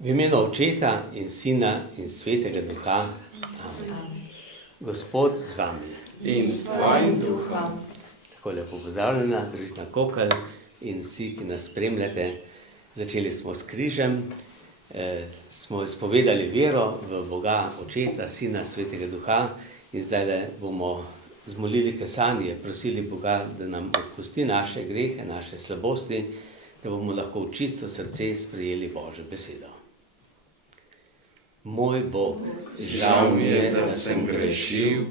V imenu Očeta in Sina in Svetega Duha. Amen. Gospod z vami. In s tvojim duhom. Tako lepo pozdravljena, družina Kokelj in vsi, ki nas spremljate. Začeli smo s križem, smo izpovedali vero v Boga, Očeta, Sina, Svetega Duha in zdaj bomo zmolili kesanje, prosili Boga, da nam odpusti naše grehe, naše slabosti, da bomo lahko v čisto srce sprejeli Božjo besedo. Moj Bog, Žal mi je, da sem grešil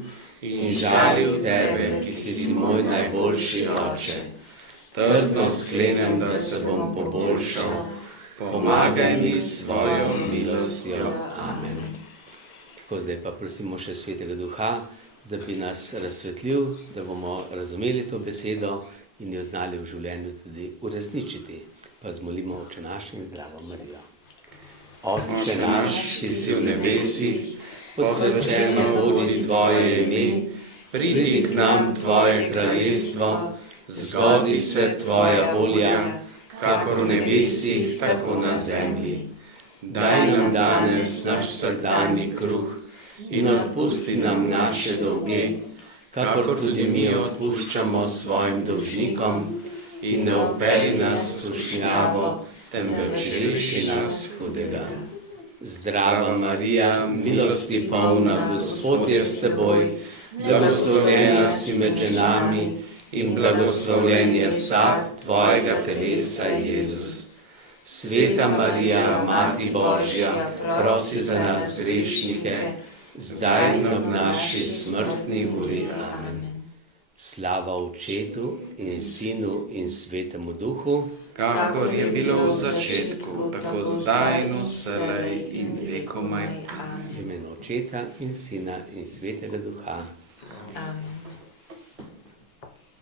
in žalil tebe, ki si moj najboljši oče. Trdno sklenem, da se bom poboljšal. Pomagaj mi s svojo milostjo. Amen. Tako, zdaj pa prosimo še Svetega Duha, da bi nas razsvetlil, da bomo razumeli to besedo in jo znali v življenju tudi uresničiti. Pa zmolimo Oče naš in zdravo Marijo. Oče naš, ki si v nebesih, posvečeno bodi tvoje ime, pridi k nam tvoje kraljestvo, zgodi se tvoja volja, kakor v nebesih, tako na zemlji. Daj nam danes naš vsakdanji kruh in odpusti nam naše dolge, kakor tudi mi odpuščamo svojim dolžnikom, in ne vpelji nas v skušnjavo, temveč reši nas hudega. Zdrava Marija, milosti polna, Gospod je s teboj, blagoslovljena si med ženami in blagoslovljen je sad tvojega telesa, Jezus. Sveta Marija, Mati Božja, prosi za nas grešnike, zdaj in ob naši smrtni uri. Amen. Slava Očetu in Sinu in Svetemu Duhu, Kakor je bilo v začetku, tako zdaj in vselej in vekomaj. v imenu Očeta in Sina in Svetega Duha.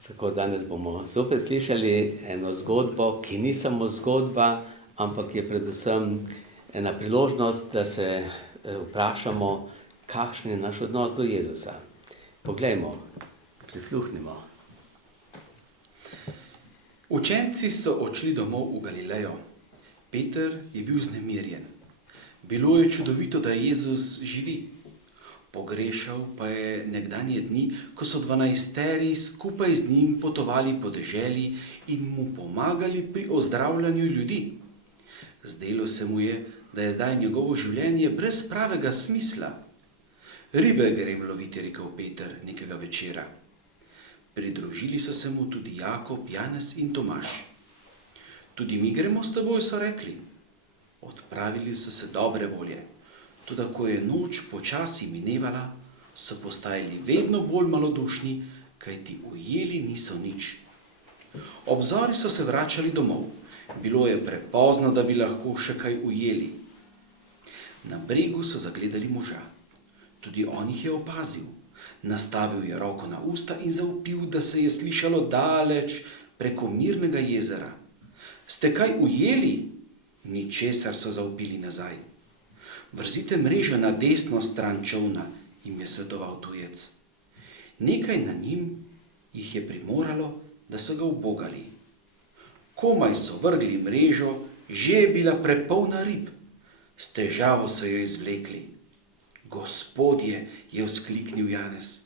Tako, danes bomo zopet slišali eno zgodbo, ki ni samo zgodba, ampak je predvsem ena priložnost, da se vprašamo, kakšen je naš odnos do Jezusa. Poglejmo, prisluhnimo. Učenci so odšli domov v Galilejo. Peter je bil vznemirjen. Bilo je čudovito, da Jezus živi. Pogrešal pa je nekdanje dni, ko so 12 skupaj z njim potovali po deželi in mu pomagali pri ozdravljanju ljudi. Zdelo se mu je, da je zdaj njegovo življenje brez pravega smisla. Ribe grem loviti, rekel Peter nekega večera. Pridružili so se mu tudi Jakob, Janez in Tomaž. Tudi mi gremo s teboj, so rekli. Odpravili so se dobre volje. Toda ko je noč počasi minevala, so postajali vedno bolj malodušni, kajti ujeli niso nič. Ob zori so se vračali domov. Bilo je prepozno, da bi lahko še kaj ujeli. Na bregu so zagledali moža. Tudi on jih je opazil. Nastavil je roko na usta in zavpil, da se je slišalo daleč preko mirnega jezera. Ste kaj ujeli? Ničesar, so zavpili nazaj. Vrzite mrežo na desno stran čolna, jim je svetoval tujec. Nekaj na njim jih je primoralo, da so ga ubogali. Komaj so vrgli mrežo, že je bila prepolna rib. S težavo so jo izvlekli. Gospodje, je vzkliknil Janez.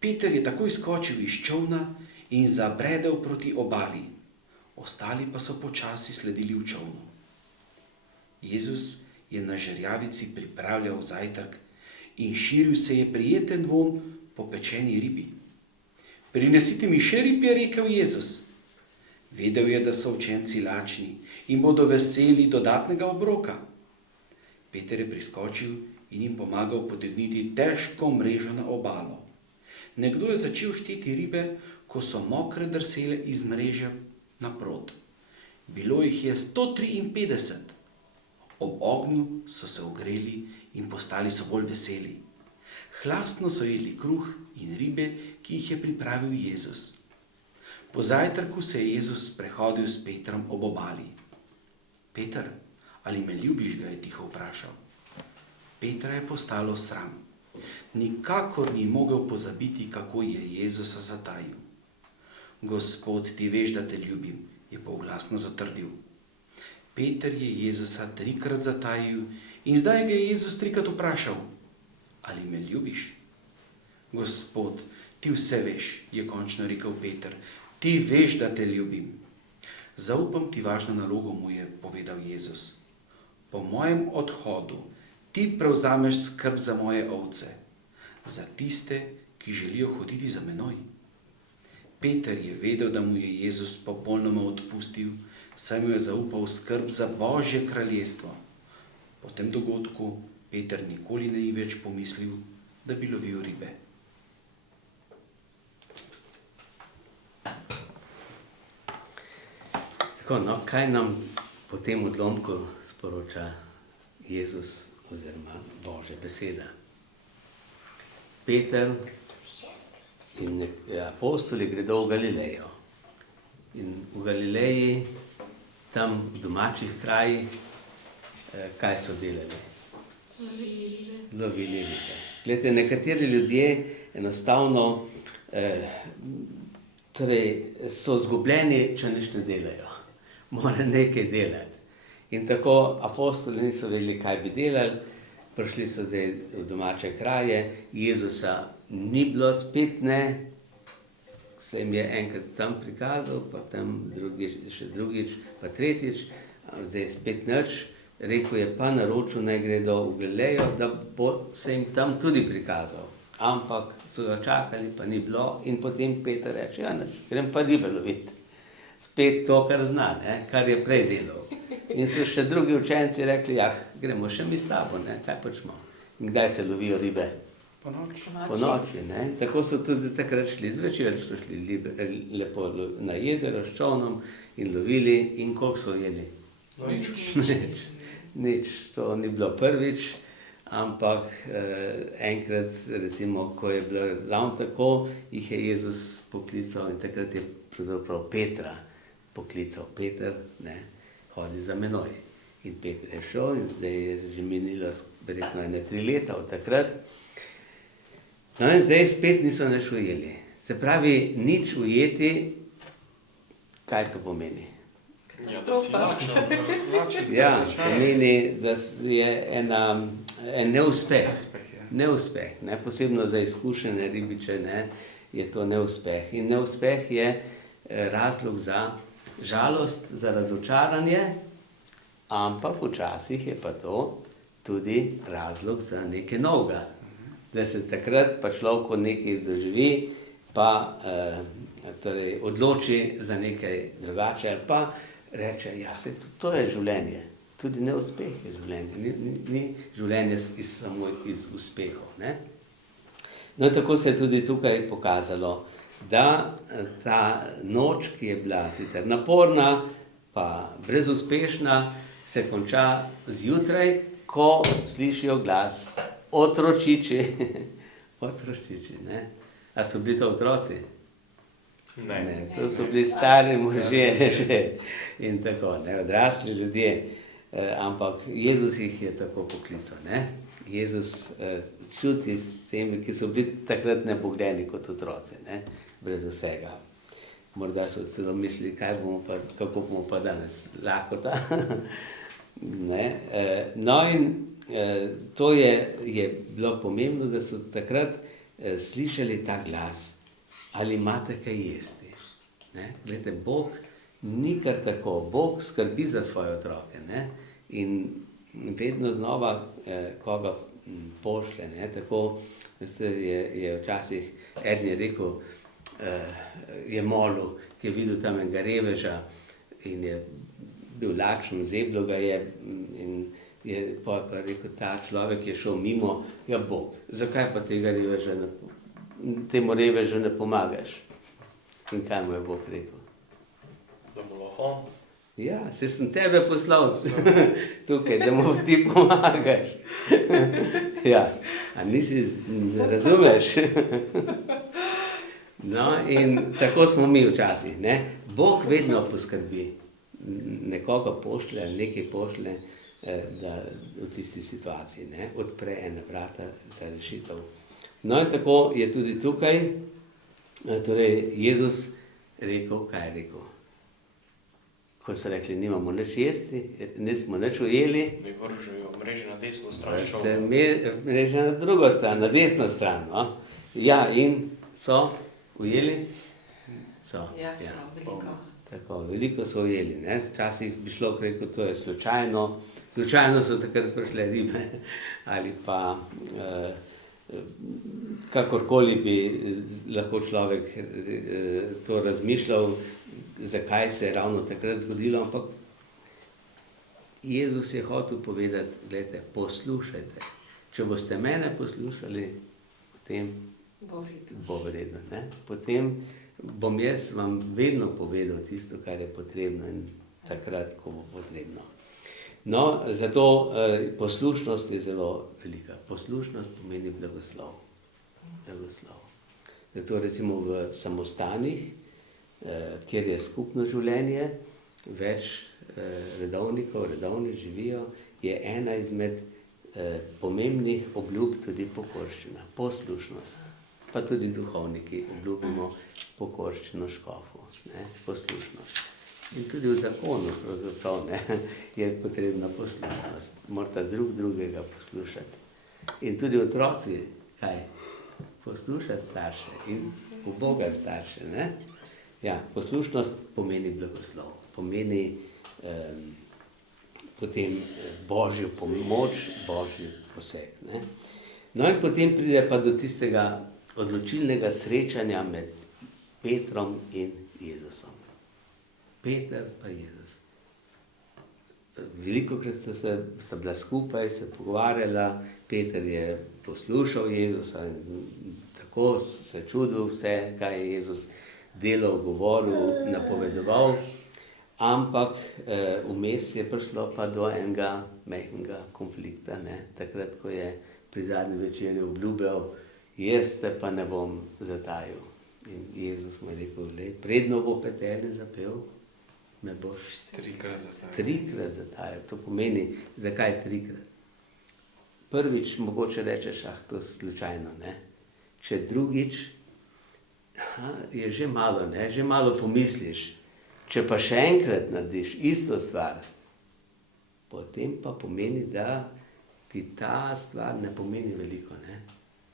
Peter je takoj skočil iz čolna in zabredel proti obali. Ostali pa so počasi sledili v čolnu. Jezus je na žerjavici pripravljal zajtrk in širil se je prijeten vonj po pečeni ribi. Prinesite mi še rib, je rekel Jezus. Vedel je, da so učenci lačni in bodo veseli dodatnega obroka. Peter je priskočil in jim pomagal potegniti težko mrežo na obalo. Nekdo je začel šteti ribe, ko so mokre drsele iz mreže naprot. Bilo jih je 153. Ob ognju so se ogreli in postali so bolj veseli. Hlastno so jedli kruh in ribe, ki jih je pripravil Jezus. Po zajtrku se je Jezus sprehodil s Petrom ob obali. Peter, ali me ljubiš, ga je tiho vprašal. Petra je postalo sram. Nikakor ni mogel pozabiti, kako je Jezusa zatajil. Gospod, ti veš, da te ljubim, je polglasno zatrdil. Peter je Jezusa 3-krat zatajil in zdaj ga je Jezus 3-krat vprašal, ali me ljubiš? Gospod, ti vse veš, je končno rekel Peter, ti veš, da te ljubim. Zaupam ti važno nalogo, mu je povedal Jezus. Po mojem odhodu ti prevzameš skrb za moje ovce, za tiste, ki želijo hoditi za menoj. Peter je vedel, da mu je Jezus popolnoma odpustil, saj mu je zaupal skrb za Božje kraljestvo. Po tem dogodku Peter nikoli ni več pomislil, da bi lovil ribe. Tako, no, kaj nam po tem odlomku sporoča Jezus oziroma Božja beseda? Peter in apostoli gredo v Galilejo. In v Galileji, tam v domačih krajih, kaj so delali? Lovili ribe. Glede, nekateri ljudje enostavno so zgubljeni, če nič ne delajo. Mora nekaj delati. In tako apostoli niso vedeli, kaj bi delali, prišli so zdaj v domače kraje, Jezusa ni bilo, spet ne, se jim je enkrat tam prikazal, pa tam še drugič, pa tretjič, zdaj spet nič, rekel je, pa naročil naj gredo v Galilejo, da bo se jim tam tudi prikazal. Ampak so ga čakali, pa ni bilo, in potem Peter reče, ja, nič, grem pa ribe loviti. Spet to, kar zna, ne, kar je prej delal. In so še drugi učenci rekli, ja, gremo še mi s tabo, ne, kaj počemo. In kdaj se lovijo ribe? Po noči. Po noči, ne. Tako so tudi takrat šli, zvečer so šli lepo na jezero s čolnom in lovili, in koliko so jeli? Nič, to ni bilo prvič, ampak enkrat, recimo, ko je bilo ravno tako, jih je Jezus poklical in takrat je pravzaprav Petra poklical. Peter, ne, hodi za menoj. In Peter je šel in zdaj je že minilo verjetno 3 leta od takrat. No in zdaj spet niso nič ujeli. Se pravi, nič ujeti, kaj to pomeni? Ja, da si lačen. Ja, pomeni, da je en neuspeh. Neuspeh, ne, posebno za izkušene ribiče, ne, je to neuspeh. In neuspeh je razlog za žalost, za razočaranje, ampak včasih je pa to tudi razlog za nekaj novega. Da se takrat pa človek nekaj doživi, pa torej odloči za nekaj drugače, ali pa reče, ja, to je življenje. Tudi neuspeh je življenje, ni življenje samo iz uspehov, ne? No, tako se je tudi tukaj pokazalo, da ta noč, ki je bila sicer naporna, pa brezuspešna, se konča zjutraj, ko slišijo glas otročiči. Otročiči, ne? A so bili to otroci? Ne, to so bili stari možje že in tako, ne, odrasli ljudje. Ampak Jezus jih je tako poklical, ne? Jezus čuti s temi, ki so bili takrat nebogljeni kot otroci, ne? Brez vsega. Morda so celo mislili, kako bomo pa danes lakota. Ne? No in to je bilo pomembno, da so takrat slišali ta glas, ali imate kaj jesti. Ne? Glede, Bog ni kar tako, Bog skrbi za svoje otroke, ne? In vedno znova koga pošlje, ne? Tako, veste, je včasih eden je rekel, je molil, ki je videl tam enega reveža in je bil lačen, zeblo ga je in je pa rekel, ta človek je šel mimo, ja, Bog, zakaj pa temu revežu ne pomagaš? In kaj mu je Bog rekel? Da mu lahko. Ja, se sem tebe poslal tukaj, da mu ti pomagaš. Ja, a nisi, ne razumeš? No, in tako smo mi včasih, ne? Bog vedno poskrbi, nekoga pošlje ali nekaj pošlje, da v tisti situaciji, ne, odpre ena vrata za rešitev. No in tako je tudi tukaj, torej Jezus rekel, kaj je rekel? ko so rekli, nimamo nič jesti, nismo nič ujeli, Mi vržejo mreže na desno stran vrste čovna. mreže na drugo stran, na desno stran. No? Ja, in so ujeli? So. Ja, so veliko. Tako, veliko so ujeli. Ne? Včasih bi šlo, rekel, to je slučajno so takrat prišle ribe ali pa kakorkoli bi lahko človek to razmišljal, zakaj se je ravno takrat zgodilo, ampak Jezus je hotel povedati, gledajte, poslušajte. Če boste mene poslušali, potem bo vredno. Ne? Potem bom jaz vam vedno povedal tisto, kar je potrebno in takrat, ko bo potrebno. No, zato poslušnost je zelo velika. Poslušnost pomeni blagoslov. Blagoslov. Zato recimo v samostanih, kjer je skupno življenje, več redovnikov, redovni živijo, je ena izmed pomembnih obljub tudi pokorščina, poslušnost. Pa tudi duhovniki obljubimo pokorščino škofu, ne, poslušnost. In tudi v zakonu pravzaprav ne, je potrebna poslušnost. Morata drugega poslušati. In tudi otroci, kaj? Poslušati starše in ubogati starše. Ne? Ja, poslušnost pomeni blagoslov, pomeni potem božjo pomoč, božji poseg. Ne? No in potem pride pa do tistega odločilnega srečanja med Petrom in Jezusom. Peter pa Jezus. Velikokrat sta bila skupaj, se pogovarjala, Peter je poslušal Jezusa in tako se čudil vse, kaj je Jezus delal, govoril, napovedoval, ampak vmes je prišlo pa do enega mehkega konflikta, ne? Takrat, ko je pri zadnji večeri obljubljal, jaz te pa ne bom zatajil. In Jezus mu je rekel, predno bo petelje zapel, me boš trikrat zatajal. To pomeni, zakaj trikrat? Prvič mogoče rečeš, to slučajno, ne? Če drugič, je že malo, ne? Že malo pomisliš. Če pa še enkrat narediš isto stvar, potem pa pomeni, da ti ta stvar ne pomeni veliko, ne?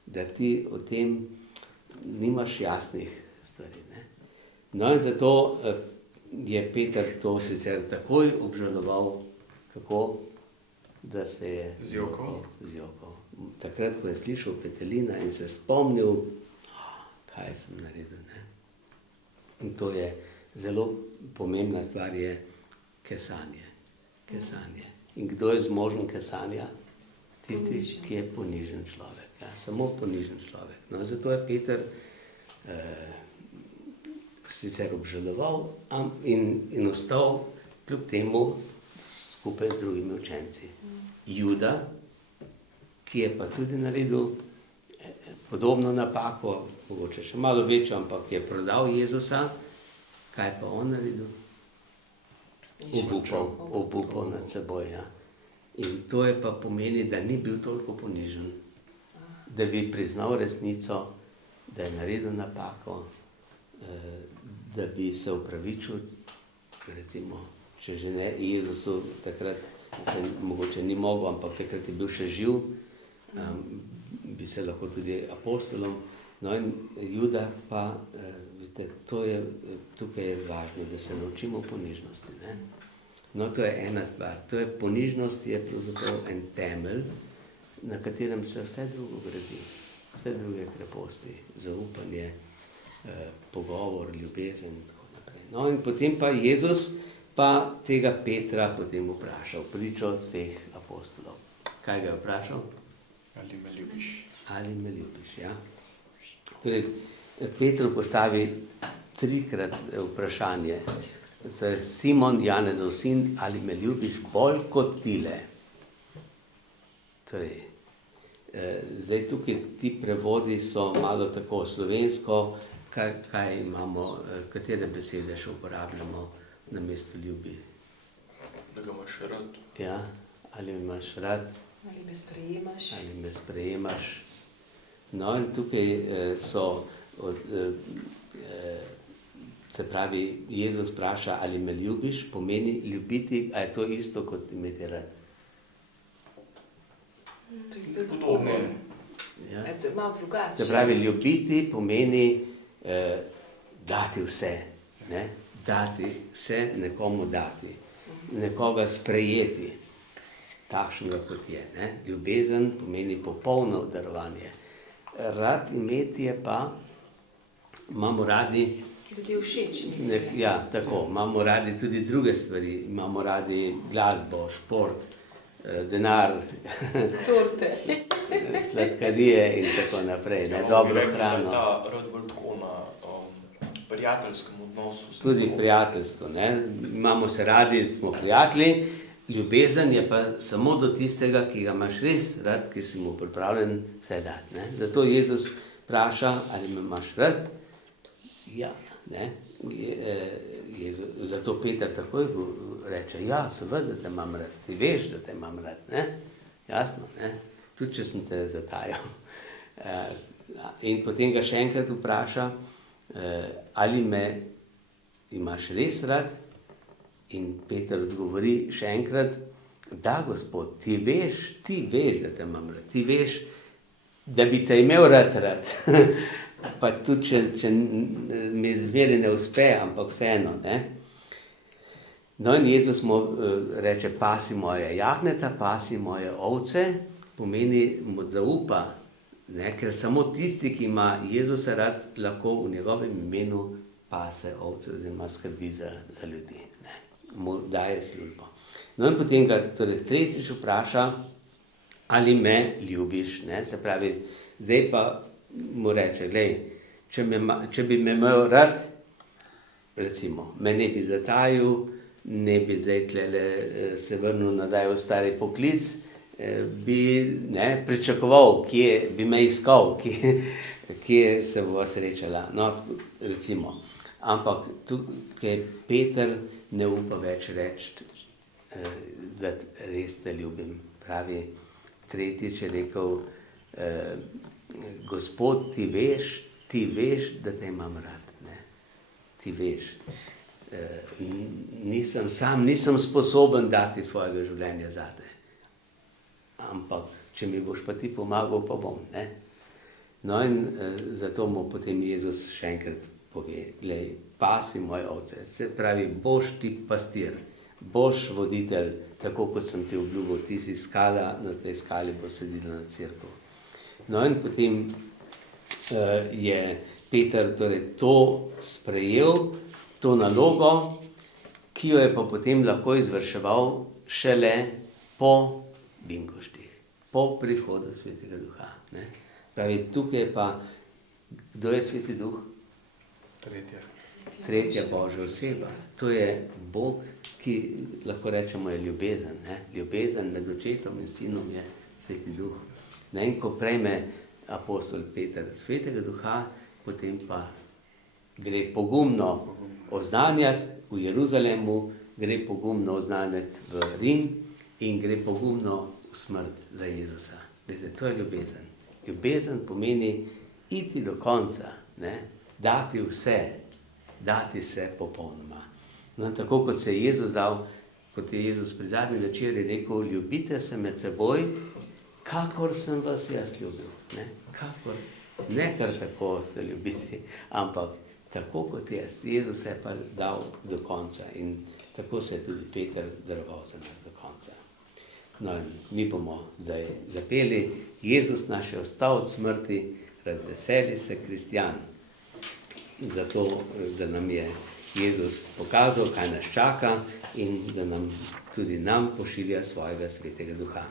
Da ti o tem nimaš jasnih stvari, ne? No in zato je Peter to sicer takoj obžaloval, kako, da se je zjokal. Takrat, ko je slišal petelina in se spomnil, kaj sem naredil, ne? In to je zelo pomembna stvar, je kesanje. Kesanje. In kdo je zmožen kesanja? Tisti, ki je ponižen človek. Ja, samo ponižen človek. No, zato je Peter sicer obžaloval in ostal kljub temu skupaj z drugimi učenci. Juda, ki je pa tudi naredil podobno napako, mogoče še malo večjo, ampak je prodal Jezusa, kaj pa on naredil? Obupal nad seboj. Ja. In to je pa pomeni, da ni bil toliko ponižen, da bi priznal resnico, da je naredil napako, da bi se opravičil, recimo, če že ne Jezusu, takrat se mogoče ni mogel, ampak takrat je bil še živ, bi se lahko tudi apostolom. No in Juda pa, vidite, tukaj je važno, da se naučimo ponižnosti. Ne? No, to je ena stvar. Ponižnost je pravzaprav en temelj, na katerem se vse drugo gradi. Vse druge kreposti, zaupanje, pogovor, ljubezen in tako naprej. No in potem pa Jezus pa tega Petra potem vprašal, pričo vseh apostolov. Kaj ga je vprašal? Ali me ljubiš? Ali me ljubiš, ja. Torej, Petru postavi trikrat vprašanje. Simon, Janezov sin, ali me ljubiš bolj kot tile? Torej, zdaj tukaj ti prevodi so malo tako slovensko, kaj imamo, katere besede še uporabljamo na mesto ljubi? Da ga imaš rad. Ja, ali me imaš rad? Ali me sprejemaš? Ali me sprejemaš? No in tukaj so Se pravi, Jezus vpraša, ali me ljubiš, pomeni ljubiti, a je to isto kot imeti rad? Podobno. Ja? To je malo drugače. Se pravi, ljubiti pomeni dati vse, ne? Dati vse, nekomu dati, nekoga sprejeti, takšnega kot je. Ne? Ljubezen pomeni popolno darovanje. Rad imeti je pa, imamo radi, Ljudje všečni. ja, tako, imamo radi tudi druge stvari, imamo radi glasbo, šport, denar, Torte. sladkarije in tako naprej, ne, dobro hrano. Ta rad bolj tako na prijateljskem odnosu. Tudi prijateljstvo, ne, imamo se radi, smo prijatelji, ljubezen je pa samo do tistega, ki ga imaš res rad, ki si mu pripravljen vse dati, ne. Zato Jezus vpraša, ali me imaš rad? Ja, ne. Zato Peter takoj reče, ja, seveda te imam rad, ti veš, da te imam rad, ne? Jasno, ne? Tudi če sem te zatajal. In potem ga še enkrat vpraša, ali me imaš res rad? In Peter odgovori še enkrat, da, Gospod, ti veš, da te imam rad, ti veš, da bi te imel rad. Pa tudi, če mi zmeri ne uspe, ampak vseeno, ne. No in Jezus mu reče, pasi moje jagnjeta, pasi moje ovce, pomeni mu zaupa, ne, ker samo tisti, ki ima Jezusa rad, lahko v njegovem imenu pase ovce oziroma skrbi za ljudi, ne. Mu daje službo. No in potem ga torej tretjič vpraša, ali me ljubiš, ne, se pravi, zdaj pa mu reče, glej, če bi me imel rad, recimo, me ne bi zatajil, ne bi zdaj tlele se vrnil nazaj v stari poklic, bi pričakoval, kje bi me iskal, kje se bova srečala, no, recimo. Ampak tukaj Peter ne upa več reči, da res te ljubim. Pravi, tretjič je rekel, Gospod, ti veš, da te imam rad, ne? Ti veš. Nisem sposoben dati svojega življenja zate. Ampak, če mi boš pa ti pomagal, pa bom, ne? No in zato mu potem Jezus še enkrat pove, glej, pasi moje ovce. Se pravi, boš ti pastir, boš voditelj, tako kot sem ti obljubil, ti si skala, na tej skali bo sedila na cerkev. No in potem je Peter torej to sprejel, to nalogo, ki jo je pa potem lahko izvrševal šele po binkoštih, po prihodu Svetega Duha. Ne? Pravi, tukaj je pa, kdo je Sveti Duh? Tretja Božja oseba. To je Bog, ki lahko rečemo je ljubezen. Ne? Ljubezen med očetom in sinom je Sveti Duh. Ne, in ko prejme apostol Peter Svetega Duha, potem pa gre pogumno oznanjati v Jeruzalemu, gre pogumno oznanjati v Rim in gre pogumno v smrt za Jezusa. Glede, to je ljubezen. Ljubezen pomeni iti do konca, ne? Dati vse, dati se popolnoma. No, tako kot se je Jezus dal, kot je Jezus pri zadnji večeri rekel, ljubite se med seboj, kakor sem vas jaz ljubil, ne? Kakor, ne kar tako ste ljubiti, ampak tako kot jaz. Jezus se je pa dal do konca in tako se je tudi Peter daroval za nas do konca. No in mi bomo zdaj zapeli, Jezus naš je ostal od smrti, razveseli se kristjan. Zato, da nam je Jezus pokazal, kaj nas čaka in da nam tudi nam pošilja svojega Svetega Duha.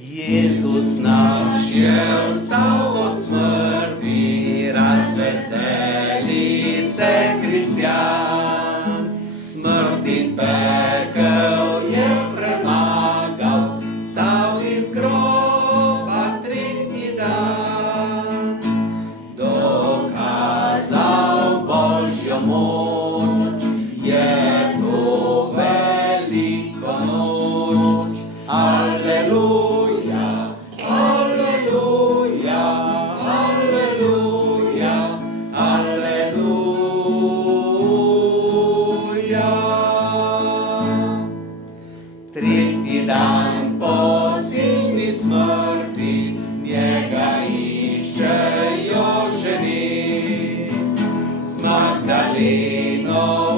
Jezus naš je ostal od smrti, razveseli se kristjan. Smrt in pekel je premagal, vstal iz groba tretji dan. Dokazal Božjo moč, je to veliko noč. Aleluja, aleluja.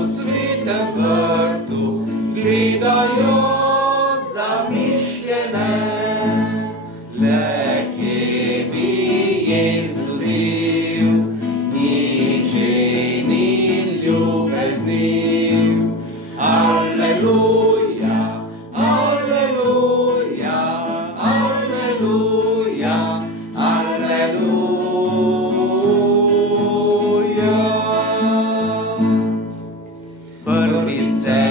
v svetem vrtu gledajo zamišljene, le kje bi Jezus bil, ničen in ljubeznil. Alleluja, alleluja, alleluja, alleluja. Prvič se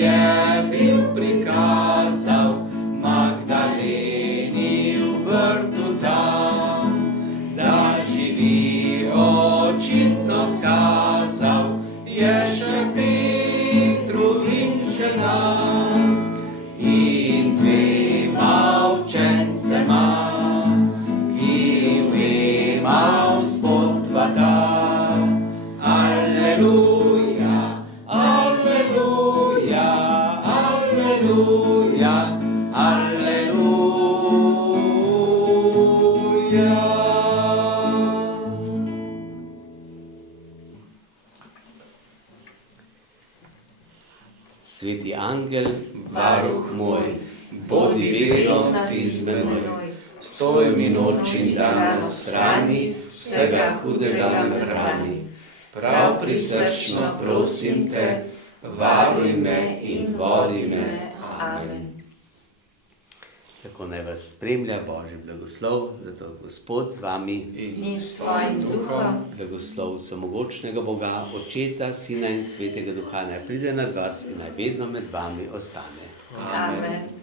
je bil prikazal Magdaleni v vrtu tam, da živi očitno skazal, je še Petru in še nam in dvema učencema, ki vema vzpodva da. Alleluja, alleluja, alleluja, alleluja. Sveti angel, varuh moj, bodi vedno ti z menoj. Stoj mi noč in dan na strani, vsega hudega me brani. Prav prisrčno prosim te, varuj me in vodi me. Amen. Tako naj vas spremlja Božji blagoslov, zato Gospod z vami. In s tvojim duhom. Blagoslov vsemogočnega Boga, Očeta, Sina in Svetega Duha naj pride nad vas in naj vedno med vami ostane. Amen.